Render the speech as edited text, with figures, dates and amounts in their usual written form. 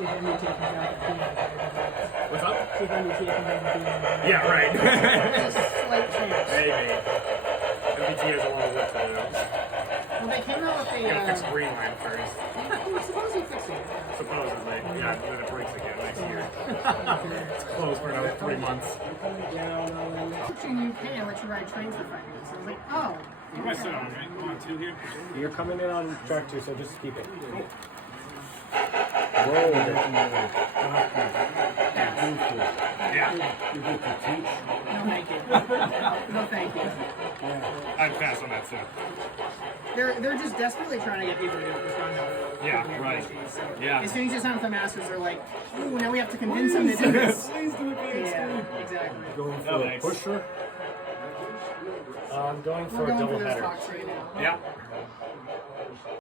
See if MBT comes out at the What's up? See if MBT comes out at the Yeah, right. There's a slight chance. Maybe. MBT has a lot of work to do. Well, they came out with Gotta fix a... Greenland first. We're supposedly fixing it. Supposedly. Yeah, and then it breaks again next year. It's closed for another 3 months. In the UK, I let you ride trains for 5 minutes. I was like, oh. What am I sitting on, right? I'm on 2 here? You're coming in on track 2, so just keep it. Whoa. Yeah. You get to teach. No, thank you. No, thank you. I'd pass on that too. They're just desperately trying to get people to do it. Just don't know. Yeah, right. So Yeah. As soon as you sign up the masters, they're like, ooh, now we have to convince them to do this. Please do it. Yeah, exactly. Going for Oh, a thanks. pusher. I'm going We're for a going double for those header. talks right now. Yeah.